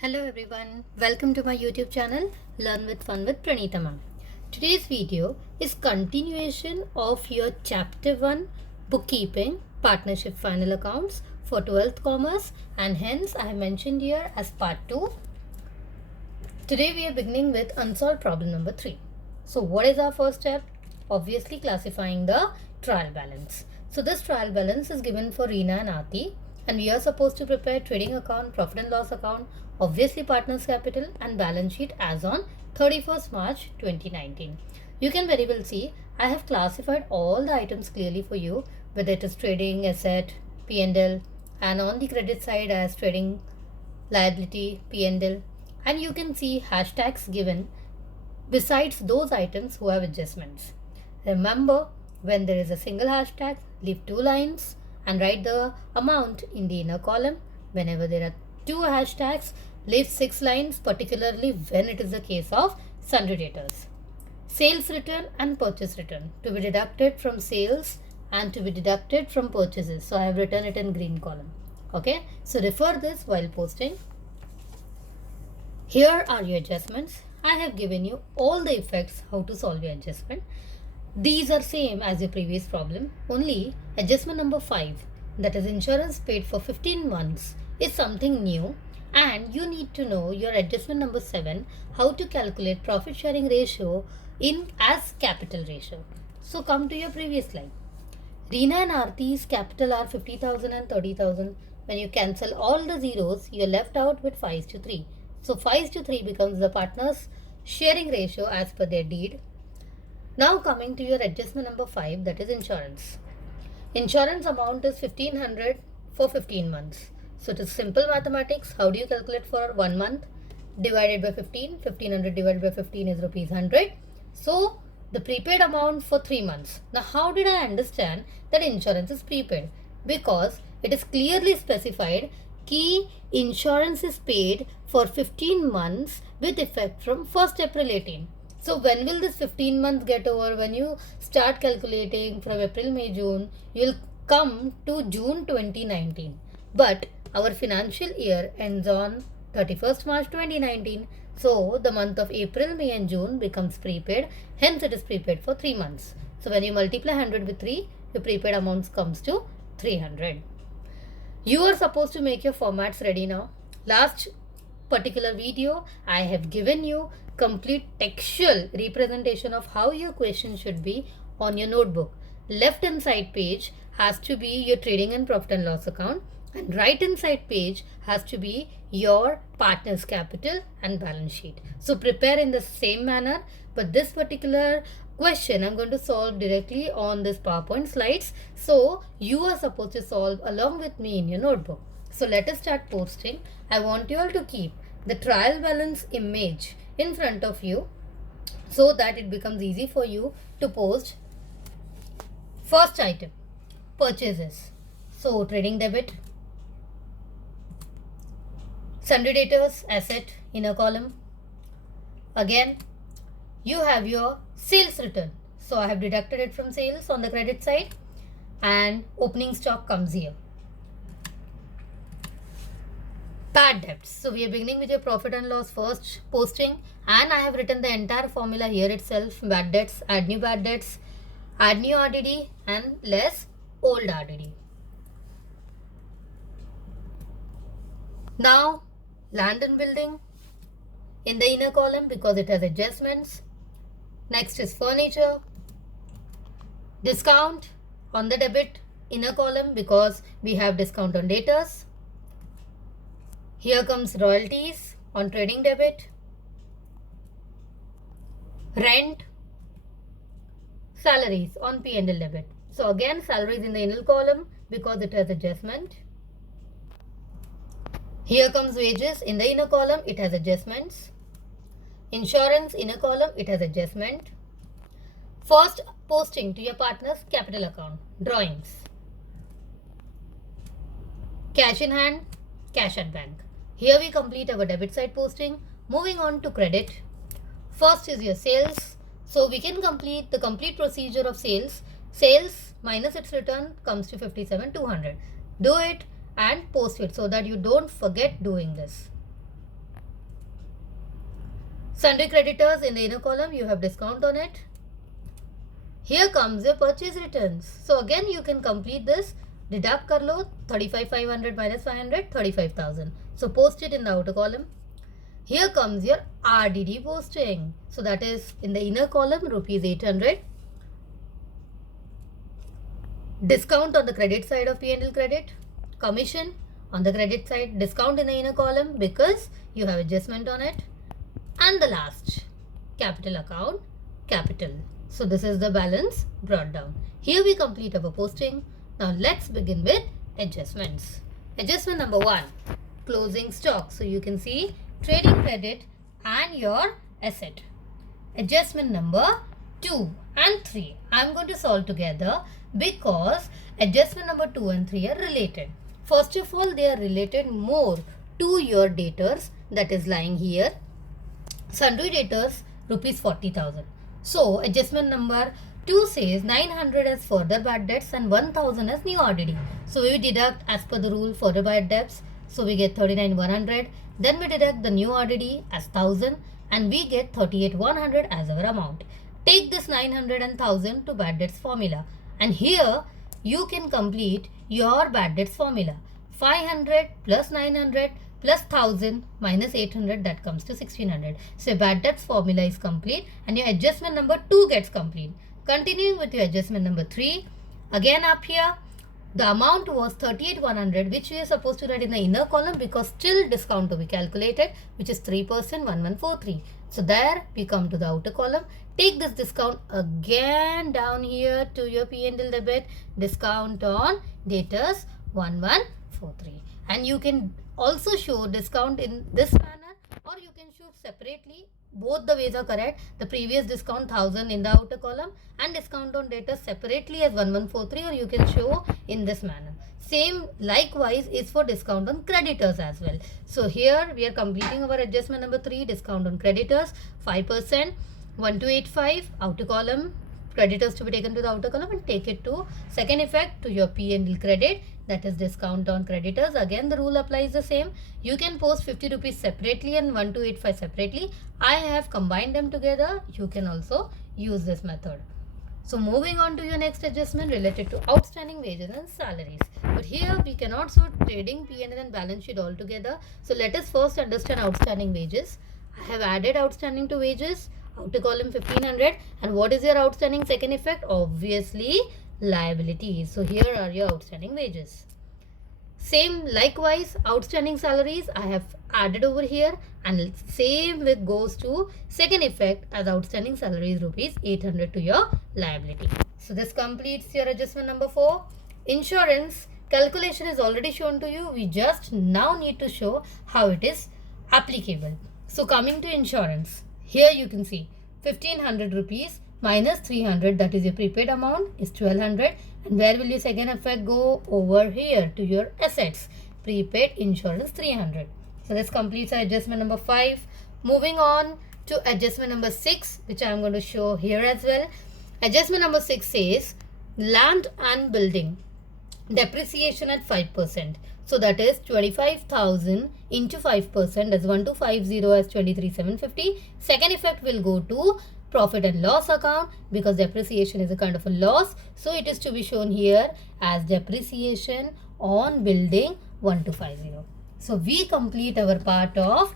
Hello everyone, welcome to my YouTube channel Learn with Fun with Pranita ma'am. Today's video is continuation of your chapter 1 bookkeeping partnership final accounts for 12th commerce, and hence I have mentioned here as part 2. Today we are beginning with unsolved problem number 3. So what is our first step? Obviously classifying the trial balance. So this trial balance is given for Reena and Aarti, and we are supposed to prepare trading account, profit and loss account, obviously partners capital and balance sheet as on 31st March 2019. You can very well see I have classified all the items clearly for you, whether it is trading, asset, P&L, and on the credit side as trading liability, P&L, and you can see hashtags given besides those items who have adjustments. Remember, when there is a single hashtag, leave 2 lines and write the amount in the inner column. Whenever there are 2 hashtags, leave 6 lines, particularly when it is the case of sundry debtors. Sales return and purchase return to be deducted from sales and to be deducted from purchases. So I have written it in green column. Okay, so refer this while posting. Here are your adjustments. I have given you all the effects how to solve your adjustment. These are same as your previous problem, only adjustment number 5, that is insurance paid for 15 months, is something new, and you need to know your adjustment number 7, how to calculate profit sharing ratio in as capital ratio. So come to your previous slide. Reena and Aarti's capital are 50,000 and 30,000. When you cancel all the zeros, you are left out with 5:3. So 5:3 becomes the partners' sharing ratio as per their deed. Now coming to your adjustment number 5, that is insurance. Insurance amount is 1500 for 15 months. So it is simple mathematics. How do you calculate for 1 month? Divided by 15. 1500 divided by 15 is rupees 100. So the prepaid amount for 3 months. Now how did I understand that insurance is prepaid? Because it is clearly specified key insurance is paid for 15 months with effect from 1st April 18. So when will this 15 months get over? When you start calculating from April, May, June, you will come to June 2019. But our financial year ends on 31st March 2019. So the month of April, May and June becomes prepaid. Hence it is prepaid for 3 months. So when you multiply 100 with 3, your prepaid amount comes to 300. You are supposed to make your formats ready now. Last particular video, I have given you complete textual representation of how your question should be on your notebook. Left hand side page has to be your trading and profit and loss account, and right hand side page has to be your partner's capital and balance sheet. So prepare in the same manner, but this particular question I'm going to solve directly on this PowerPoint slides. So you are supposed to solve along with me in your notebook. So let us start posting. I want you all to keep the trial balance image in front of you so that it becomes easy for you to post. First item, purchases. So trading debit, sundry debtors, asset, inner column. Again, you have your sales return. So I have deducted it from sales on the credit side, and opening stock comes here. Bad debts. So we are beginning with your profit and loss first posting, and I have written the entire formula here itself. Bad debts, add new bad debts, add new RDD and less old RDD. Now land and building in the inner column because it has adjustments. Next is furniture. Discount on the debit inner column because we have discount on debtors. Here comes royalties on trading debit, rent, salaries on P&L debit. So again salaries in the inner column because it has adjustment. Here comes wages in the inner column, it has adjustments. Insurance inner column, it has adjustment. First posting to your partner's capital account, drawings. Cash in hand, cash at bank. Here we complete our debit side posting. Moving on to credit. First is your sales. So we can complete the complete procedure of sales. Sales minus its return comes to 57,200. Do it and post it so that you don't forget doing this. Sundry creditors in the inner column, you have discount on it. Here comes your purchase returns. So again you can complete this. Deduct kar lo 35,500 minus 500, 35,000. So post it in the outer column. Here comes your RDD posting. So that is in the inner column rupees 800. Discount on the credit side of P&L credit. Commission on the credit side. Discount in the inner column because you have adjustment on it. And the last, capital account, capital. So this is the balance brought down. Here we complete our posting. Now let's begin with adjustments. Adjustment number 1, closing stock. So you can see trading credit and your asset. Adjustment number 2 and 3, I am going to solve together because adjustment number 2 and 3 are related. First of all, they are related more to your debtors that is lying here. Sundry debtors rupees 40,000. So adjustment number 2 says 900 as further bad debts and 1000 as new RDD. So we deduct as per the rule further bad debts. So we get 39,100. Then we deduct the new RDD as 1000 and we get 38,100 as our amount. Take this 900 and 1000 to bad debts formula. And here you can complete your bad debts formula. 500 plus 900 plus 1000 minus 800, that comes to 1600. So bad debts formula is complete and your adjustment number 2 gets complete. Continuing with your adjustment number 3, again up here the amount was 38,100 which we are supposed to write in the inner column because still discount to be calculated, which is 3%, 1143. So there we come to the outer column. Take this discount again down here to your P&L debit, discount on debtors 1143. And you can also show discount in this manner or you can show separately. Both the ways are correct. The previous discount 1000 in the outer column and discount on debtors separately as 1143, or you can show in this manner. Same likewise is for discount on creditors as well. So here we are completing our adjustment number 3, discount on creditors 5%, 1285 outer column, creditors to be taken to the outer column and take it to second effect to your P&L credit, that is discount on creditors. Again the rule applies the same. You can post 50 rupees separately and 1285 separately. I have combined them together. You can also use this method. So moving on to your next adjustment related to outstanding wages and salaries. But here we cannot show trading, P&L and balance sheet all together. So let us first understand outstanding wages. I have added outstanding to wages, outer column 1500, and what is your outstanding second effect? Obviously liabilities. So here are your outstanding wages. Same likewise outstanding salaries I have added over here, and same with goes to second effect as outstanding salaries rupees 800 to your liability. So this completes your adjustment number 4. Insurance calculation is already shown to you. We just now need to show how it is applicable. So coming to insurance, here you can see 1500 rupees minus 300, that is your prepaid amount, is 1200. And where will your second effect go? Over here to your assets, prepaid insurance 300. So this completes our adjustment number 5. Moving on to adjustment number 6, which I am going to show here as well. Adjustment number 6 says land and building depreciation at 5%. So that is 25,000 into 5%, as 1250 as 23,750. Second effect will go to profit and loss account because depreciation is a kind of a loss. So it is to be shown here as depreciation on building 1250. So we complete our part of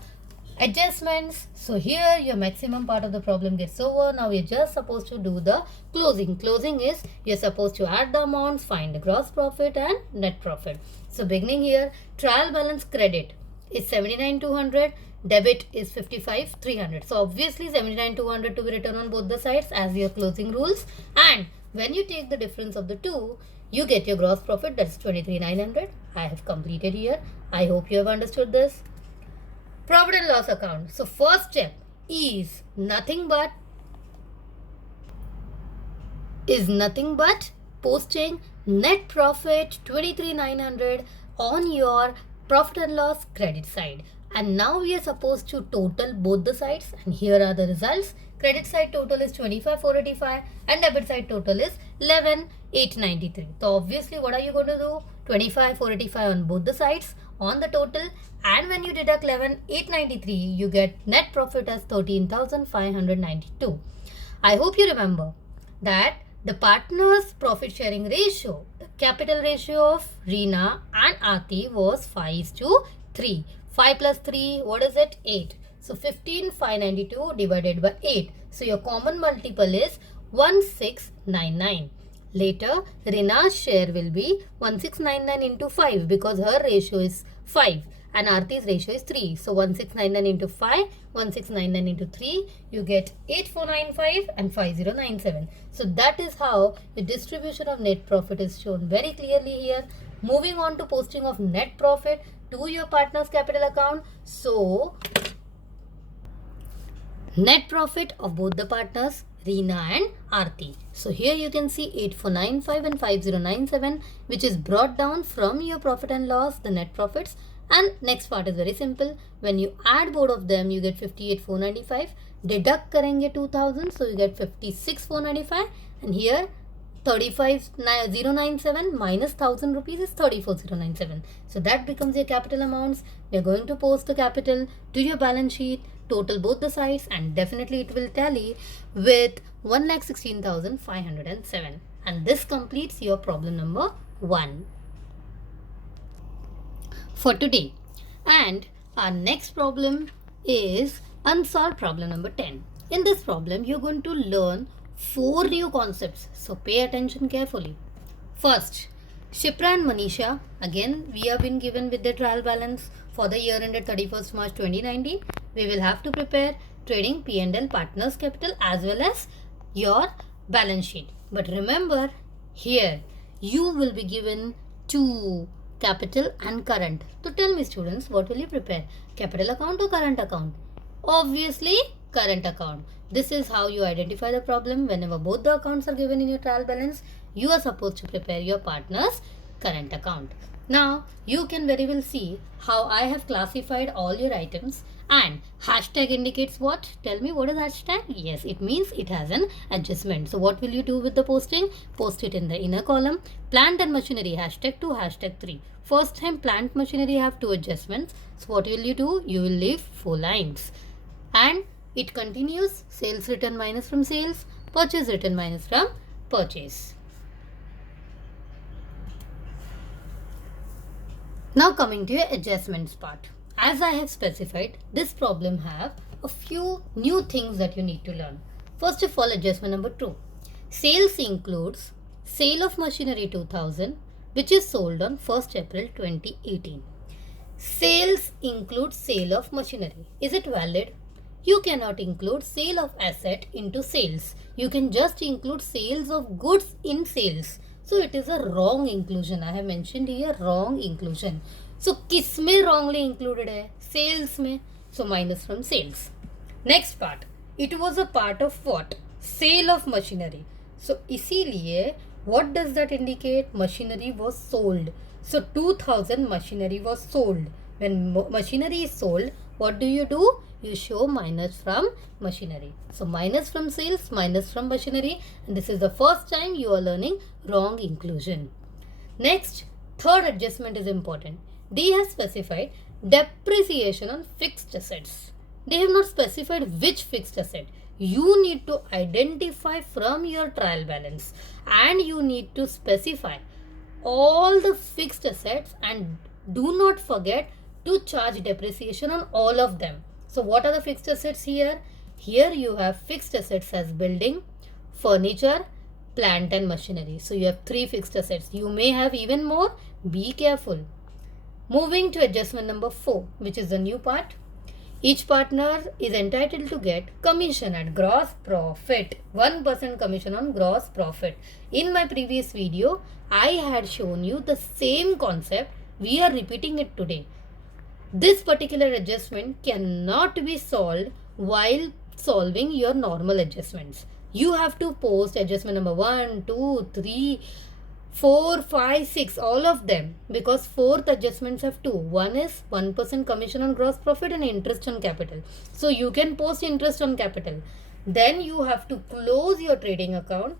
adjustments. So here your maximum part of the problem gets over. Now you're just supposed to do the closing. Closing is you're supposed to add the amounts, find the gross profit and net profit. So beginning here, trial balance credit is 79,200, debit is 55,300. So obviously 79,200 to be written on both the sides as your closing rules. And when you take the difference of the two, you get your gross profit, that's 23,900. I have completed here. I hope you have understood this. Profit and loss account. So first step is nothing but posting net profit 23,900 on your profit and loss credit side. And now we are supposed to total both the sides, and here are the results. Credit side total is 25,485 and debit side total is 11,893. So obviously what are you going to do? 25,485 on both the sides, on the total, and when you deduct 11,893, you get net profit as 13,592. I hope you remember that the partners' profit sharing ratio, the capital ratio of Reena and Aarti was 5:3. 5 plus 3, what is it? 8. So 15,592 divided by 8. So your common multiple is 1699. Later, Reena's share will be 1699 into 5 because her ratio is 5 and Aarti's ratio is 3. So 1699 into 5, 1699 into 3, you get 8495 and 5097. So that is how the distribution of net profit is shown very clearly here. Moving on to posting of net profit to your partner's capital account. So net profit of both the partners, Reena and Aarti. So here you can see 8495 and 5097, which is brought down from your profit and loss, the net profits. And next part is very simple. When you add both of them, you get 58,495. Deduct karenge 2000, so you get 56,495. And here 35,097 minus 1000 rupees is 34,097. So that becomes your capital amounts. We are going to post the capital to your balance sheet, total both the sides, and definitely it will tally with 1,16,507. And this completes your problem number 1 for today. And our next problem is unsolved problem number 10. In this problem, you're going to learn 4 new concepts. So pay attention carefully. First, Shipra and Manisha, again we have been given with the trial balance for the year ended 31st March 2019. We will have to prepare trading P&L partners capital as well as your balance sheet. But remember, here you will be given 2, capital and current. So tell me students, what will you prepare? Capital account or current account? Obviously current account. This is how you identify the problem. Whenever both the accounts are given in your trial balance, you are supposed to prepare your partner's current account. Now you can very well see how I have classified all your items, and hashtag indicates what? Tell me, what is hashtag? Yes, it means it has an adjustment. So what will you do with the posting? Post it in the inner column. Plant and machinery, hashtag 2, hashtag 3. First time plant machinery have 2 adjustments. So what will you do? You will leave 4 lines. And it continues, sales return minus from sales, purchase return minus from purchase. Now coming to your adjustments part. As I have specified, this problem have a few new things that you need to learn. First of all, adjustment number 2. Sales includes sale of machinery 2000, which is sold on 1st April 2018. Sales includes sale of machinery. Is it valid? You cannot include sale of asset into sales. You can just include sales of goods in sales. So it is a wrong inclusion. I have mentioned here wrong inclusion. So किस में wrongly included है? Sales में. So minus from sales. Next part. It was a part of what? Sale of machinery. So इसीलिए what does that indicate? Machinery was sold. So 2000 machinery was sold. When machinery is sold, what do? You show minus from machinery. So minus from sales, minus from machinery, and this is the first time you are learning wrong inclusion. Next, third adjustment is important. They have specified depreciation on fixed assets. They have not specified which fixed asset. You need to identify from your trial balance, and you need to specify all the fixed assets, and do not forget to charge depreciation on all of them. So what are the fixed assets here? Here you have fixed assets as building, furniture, plant and machinery. So you have 3 fixed assets. You may have even more. Be careful. Moving to adjustment number 4, which is the new part. Each partner is entitled to get commission at gross profit. 1% commission on gross profit. In my previous video, I had shown you the same concept. We are repeating it today. This particular adjustment cannot be solved while solving your normal adjustments. You have to post adjustment number 1, 2, 3, 4, 5, 6, all of them, because 4th adjustments have 2. One is 1% commission on gross profit and interest on capital. So you can post interest on capital. Then you have to close your trading account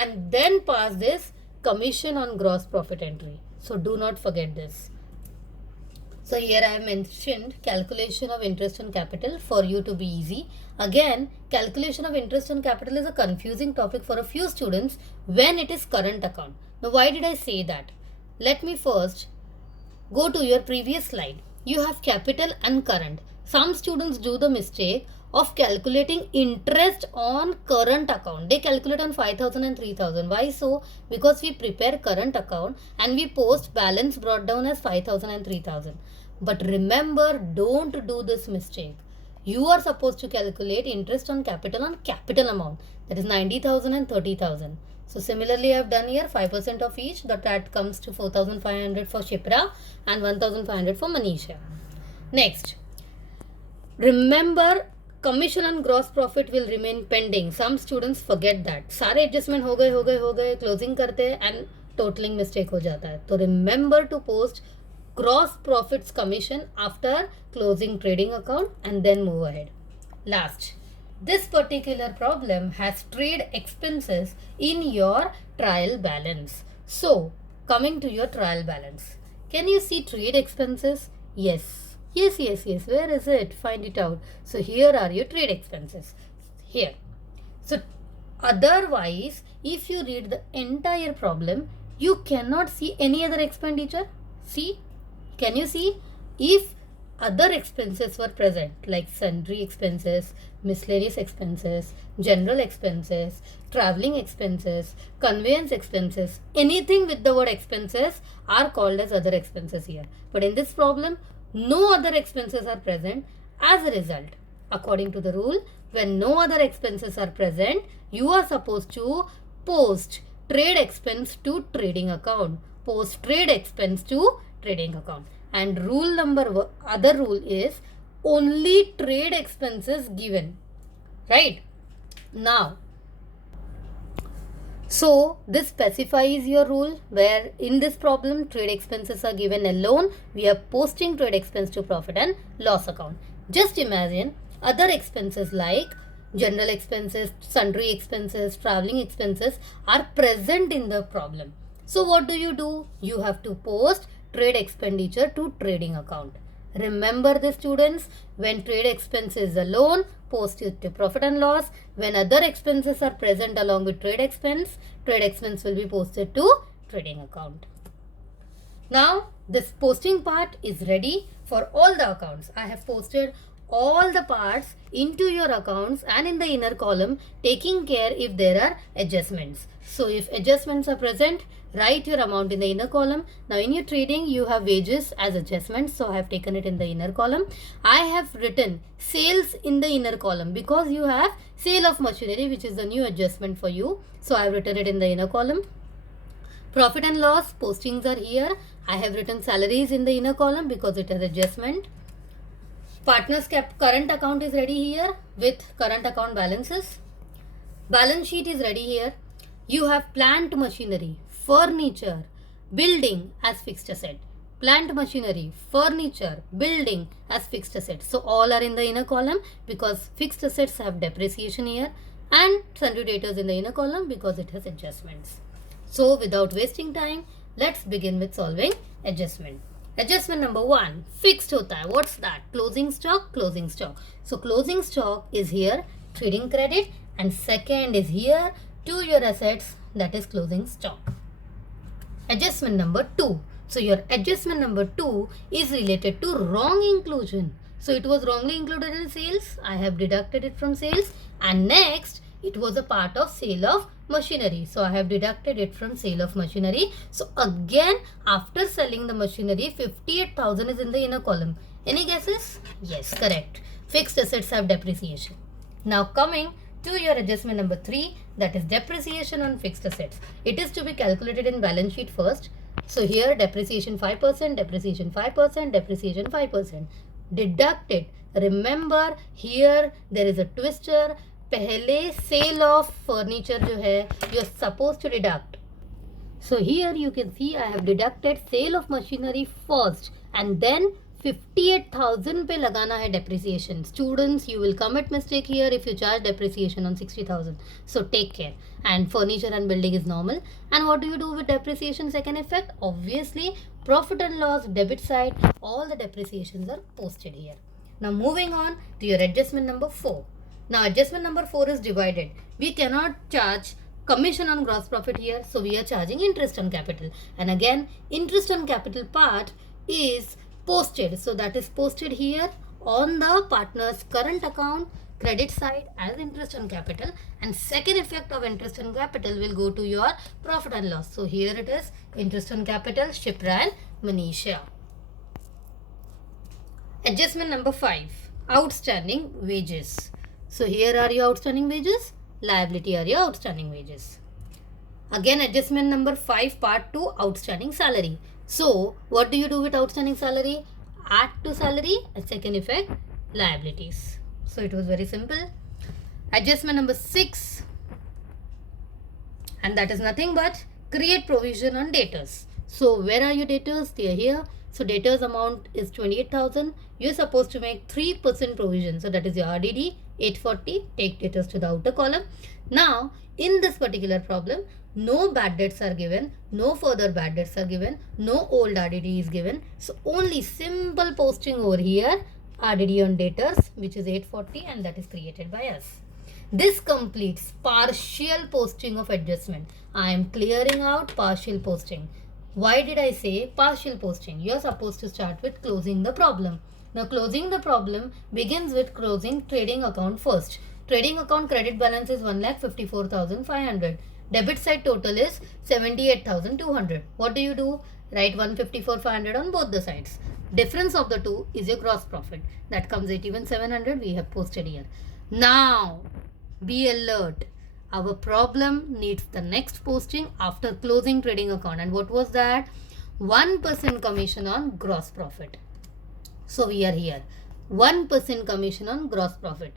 and then pass this commission on gross profit entry. So do not forget this. So here I have mentioned calculation of interest on capital for you to be easy. Again, calculation of interest on capital is a confusing topic for a few students when it is current account. Now why did I say that? Let me first go to your previous slide. You have capital and current. Some students do the mistake of calculating interest on current account. They calculate on 5,000 and 3,000. Why so? Because we prepare current account and we post balance brought down as 5,000 and 3,000. But remember, don't do this mistake. You are supposed to calculate interest on capital amount, that is 90,000 and 30,000. So similarly I have done here 5% of each, that comes to 4,500 for Shipra and 1,500 for Manisha. Next, remember commission on gross profit will remain pending. Some students forget that. सारे adjustment हो गए closing करते हैं and totaling mistake हो जाता है. तो remember to post gross profits commission after closing trading account and then move ahead. Last, this particular problem has trade expenses in your trial balance. So coming to your trial balance, can you see trade expenses? Yes. Where is it? Find it out. So here are your trade expenses. Here. So otherwise, if you read the entire problem, you cannot see any other expenditure. See? Can you see? If other expenses were present, like sundry expenses, miscellaneous expenses, general expenses, traveling expenses, conveyance expenses, anything with the word expenses are called as other expenses here. But in this problem, no other expenses are present. As a result, according to the rule, when no other expenses are present, you are supposed to post trade expense to trading account. Post trade expense to trading account. And other rule is only trade expenses given. Right? Now, so this specifies your rule where in this problem trade expenses are given alone. We are posting trade expense to profit and loss account. Just imagine other expenses like general expenses, sundry expenses, traveling expenses are present in the problem. So what do? You have to post trade expenditure to trading account. Remember this, students, when trade expense is alone, post it to profit and loss. When other expenses are present along with trade expense will be posted to trading account. Now this posting part is ready for all the accounts. I have posted all the parts into your accounts and in the inner column, taking care if there are adjustments. So if adjustments are present, write your amount in the inner column. Now in your trading, you have wages as adjustments. So I have taken it in the inner column. I have written sales in the inner column because you have sale of machinery, which is the new adjustment for you. So I have written it in the inner column. Profit and loss postings are here. I have written salaries in the inner column because it has adjustment. Partners current account is ready here with current account balances. Balance sheet is ready here. You have plant machinery, furniture, building as fixed asset. Plant machinery, furniture, building as fixed assets. So all are in the inner column because fixed assets have depreciation here, and sundry debtors in the inner column because it has adjustments. So without wasting time, let's begin with solving adjustment. Adjustment number 1, fixed hota hai. What's that? Closing stock, closing stock. So closing stock is here, trading credit, and second is here to your assets, that is closing stock. Adjustment number 2. So your adjustment number 2 is related to wrong inclusion. So it was wrongly included in sales. I have deducted it from sales. And next, it was a part of sale of machinery. So I have deducted it from sale of machinery. So again, after selling the machinery, 58,000 is in the inner column. Any guesses? Yes, correct. Fixed assets have depreciation. Now coming to your adjustment number 3, that is depreciation on fixed assets. It is to be calculated in balance sheet first. So here depreciation 5%, depreciation 5%, depreciation 5%. Deduct it. Remember here there is a twister. पहले sale of furniture जो है, you are supposed to deduct. So here you can see I have deducted sale of machinery first and then 58,000 पे लगाना है depreciation. Students, you will commit mistake here if you charge depreciation on 60,000. So take care. And furniture and building is normal. And what do you do with depreciation second effect? Obviously, profit and loss debit side, all the depreciations are posted here. Now moving on to your adjustment number 4. Now adjustment number 4 is divided. We cannot charge commission on gross profit here, so we are charging interest on capital. And again, interest on capital part is posted, so that is posted here on the partner's current account credit side as interest on capital, and second effect of interest on capital will go to your profit and loss. So here it is interest on capital, Shipra and Manisha. Adjustment number 5, outstanding wages. So here are your outstanding wages, liability are your outstanding wages. Again, adjustment number 5 part 2, outstanding salary. So what do you do with outstanding salary? Add to salary and second effect liabilities. So it was very simple. Adjustment number 6, and that is nothing but create provision on debtors. So where are your debtors? They are here. So debtors amount is 28,000. You are supposed to make 3% provision. So that is your RDD 840. Take debtors to the outer column. Now in this particular problem, no bad debts are given, no further bad debts are given, no old RDD is given. So only simple posting over here, RDD on debtors, which is 840, and that is created by us. This completes partial posting of adjustment. I am clearing out partial posting. Why did I say partial posting? You are supposed to start with closing the problem. Now closing the problem begins with closing trading account first. Trading account credit balance is 1,54,500. Debit side total is 78,200. What do? Write 154,500 on both the sides. Difference of the two is your gross profit. That comes 81,700. We have posted here. Now, be alert. Our problem needs the next posting after closing trading account. And what was that? 1% commission on gross profit. So we are here. 1% commission on gross profit.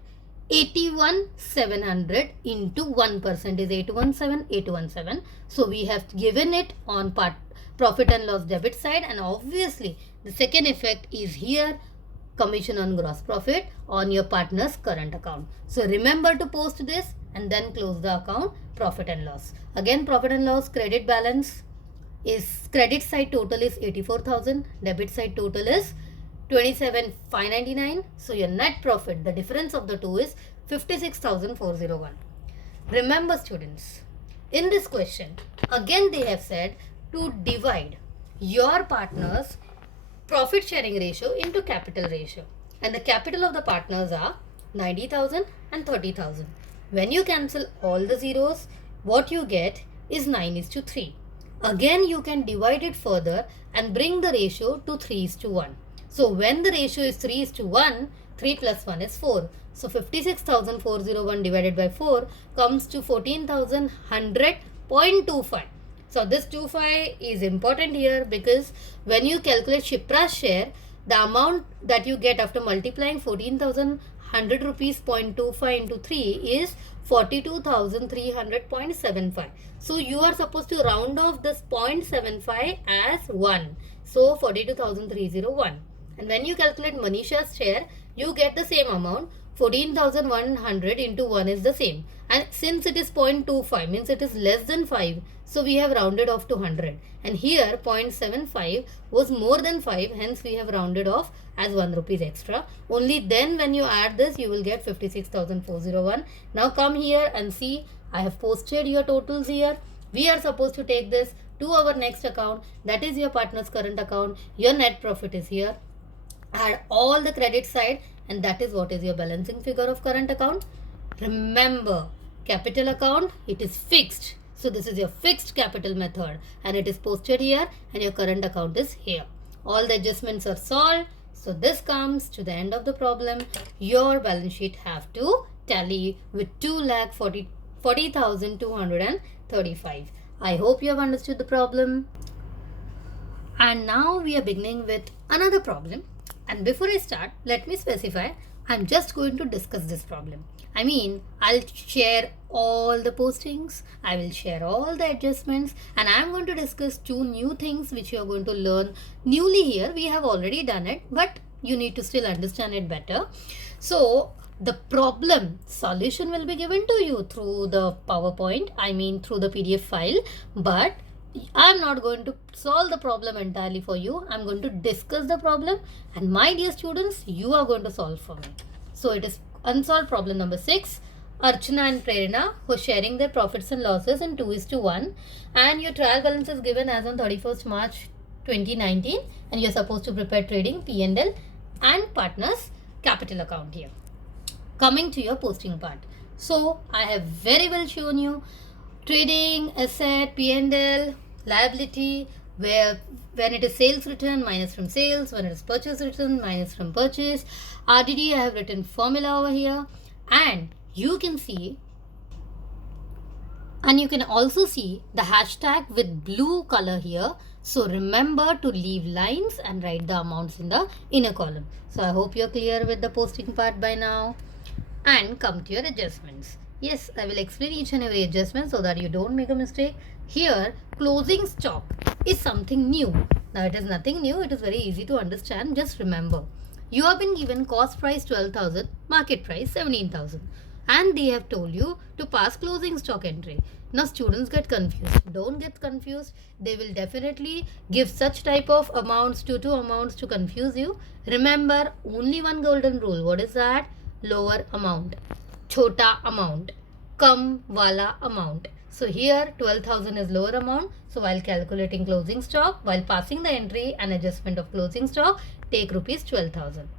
81,700 into 1% is 817. So we have given it on profit and loss debit side, and obviously the second effect is here, commission on gross profit on your partner's current account. So remember to post this and then close the account profit and loss. Again, profit and loss credit balance is, credit side total is 84,000, debit side total is 27,599. So your net profit, the difference of the two is 56,401. Remember students, in this question, again they have said to divide your partner's profit sharing ratio into capital ratio. And the capital of the partners are 90,000 and 30,000. When you cancel all the zeros, what you get is 9:3. Again, you can divide it further and bring the ratio to 3:1. So when the ratio is 3:1, 3 plus 1 is 4. So 56,401 divided by 4 comes to 14,100.25. So this 25 is important here because when you calculate Shipra's share, the amount that you get after multiplying 14,100 rupees 0.25 into 3 is 42,300.75. So you are supposed to round off this 0.75 as 1. So 42,301. And when you calculate Manisha's share, you get the same amount. 14,100 into 1 is the same. And since it is 0.25, means it is less than 5. So we have rounded off to 100. And here 0.75 was more than 5. Hence we have rounded off as 1 rupees extra. Only then when you add this, you will get 56,401. Now come here and see, I have posted your totals here. We are supposed to take this to our next account. That is your partner's current account. Your net profit is here. Add all the credit side, and that is what is your balancing figure of current account. Remember, capital account, it is fixed. So this is your fixed capital method, and it is posted here, and your current account is here. All the adjustments are solved. So this comes to the end of the problem. Your balance sheet have to tally with 2,40,235. I hope you have understood the problem. And now we are beginning with another problem. And before I start, let me specify, I'm just going to discuss this problem. I mean, I'll share all the postings, I will share all the adjustments, and I'm going to discuss two new things which you are going to learn newly here. We have already done it, but you need to still understand it better. So, the problem solution will be given to you through the PowerPoint, I mean through the PDF file, but I'm not going to solve the problem entirely for you. I'm going to discuss the problem, and my dear students, you are going to solve for me. So it is unsolved problem number 6. Archana and Prerna were sharing their profits and losses in 2:1, and your trial balance is given as on 31st March 2019, and you're supposed to prepare trading P&L and partners capital account here. Coming to your posting part. So I have very well shown you trading, asset, P&L, liability, where when it is sales return minus from sales, when it is purchase return minus from purchase. RDD, I have written formula over here, and you can see, and you can also see the hashtag with blue color here. So remember to leave lines and write the amounts in the inner column. So I hope you're clear with the posting part by now. And come to your adjustments. Yes, I will explain each and every adjustment so that you don't make a mistake. Here, closing stock is something new. Now, it is nothing new. It is very easy to understand. Just remember, you have been given cost price 12,000, market price 17,000. And they have told you to pass closing stock entry. Now, students get confused. Don't get confused. They will definitely give such type of amounts to two amounts to confuse you. Remember, only one golden rule. What is that? Lower amount, chota amount, kam wala amount. So here 12,000 is lower amount. So while calculating closing stock, while passing the entry and adjustment of closing stock, take rupees 12,000.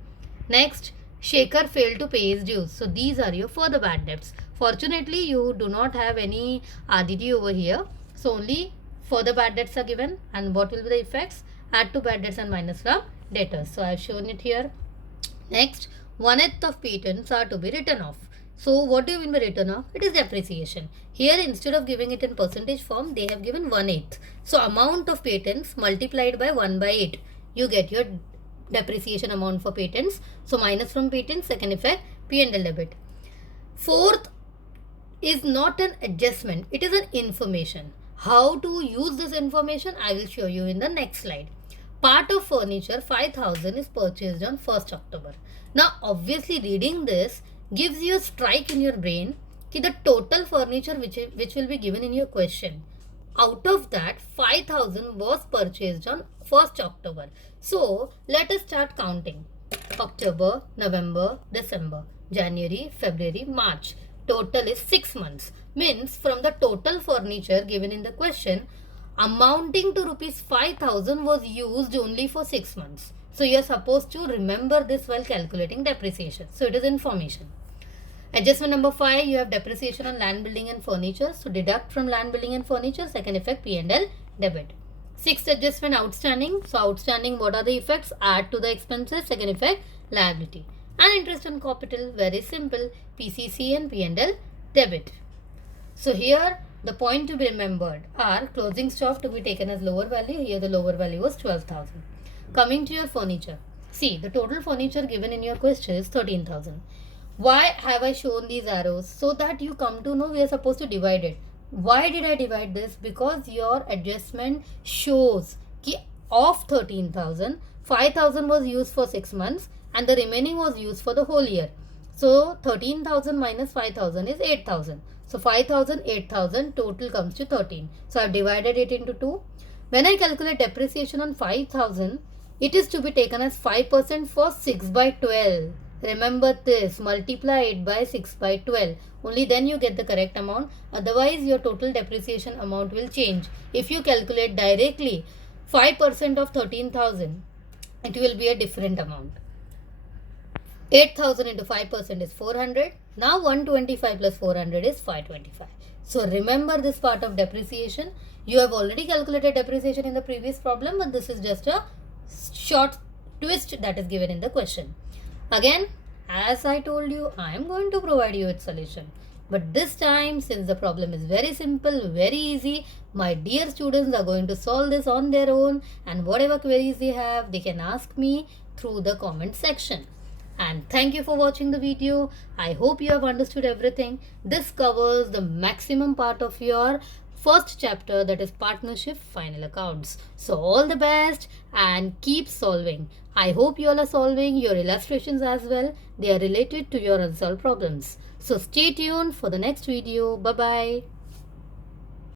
Next, Shekhar failed to pay his dues. So these are your further bad debts. Fortunately, you do not have any RDD over here. So only further bad debts are given. And what will be the effects? Add to bad debts and minus from debtors. So I have shown it here. Next, 1/8 of patents are to be written off. So what do you mean by written off? It is depreciation. Here instead of giving it in percentage form, they have given 1/8. So amount of patents multiplied by 1/8. You get your depreciation amount for patents. So minus from patents, second effect, P&L debit. Fourth is not an adjustment. It is an information. How to use this information, I will show you in the next slide. Part of furniture 5,000 is purchased on 1st October. Now obviously reading this gives you a strike in your brain कि the total furniture which will be given in your question. Out of that 5,000 was purchased on 1st October. So let us start counting. October, November, December, January, February, March. Total is 6 months. Means from the total furniture given in the question, amounting to rupees 5,000 was used only for 6 months. So you are supposed to remember this while calculating depreciation. So it is information. Adjustment number 5, you have depreciation on land, building and furniture. So deduct from land, building and furniture. Second effect, P&L debit. 6th adjustment, outstanding. So outstanding, what are the effects? Add to the expenses. Second effect, liability. And interest on capital, very simple, PCC and P&L debit. So here the point to be remembered are closing stock to be taken as lower value. Here the lower value was 12,000. Coming to your furniture. See, the total furniture given in your question is 13,000. Why have I shown these arrows? So that you come to know we are supposed to divide it. Why did I divide this? Because your adjustment shows that of 13,000, 5,000 was used for 6 months and the remaining was used for the whole year. So 13,000 minus 5,000 is 8,000. So 5,000, 8,000, total comes to 13. So I have divided it into 2. When I calculate depreciation on 5,000, it is to be taken as 5% for 6/12. Remember this, multiply it by 6/12. Only then you get the correct amount. Otherwise, your total depreciation amount will change. If you calculate directly 5% of 13,000, it will be a different amount. 8,000 into 5% is 400. Now 125 plus 400 is 525. So remember this part of depreciation. You have already calculated depreciation in the previous problem, but this is just a short twist that is given in the question. Again, as I told you, I am going to provide you with solution. But this time, since the problem is very simple, very easy, my dear students are going to solve this on their own, and whatever queries they have, they can ask me through the comment section. And thank you for watching the video. I hope you have understood everything. This covers the maximum part of your first chapter, that is partnership final accounts. So all the best and keep solving. I hope you all are solving your illustrations as well. They are related to your unsolved problems. So stay tuned for the next video. Bye bye.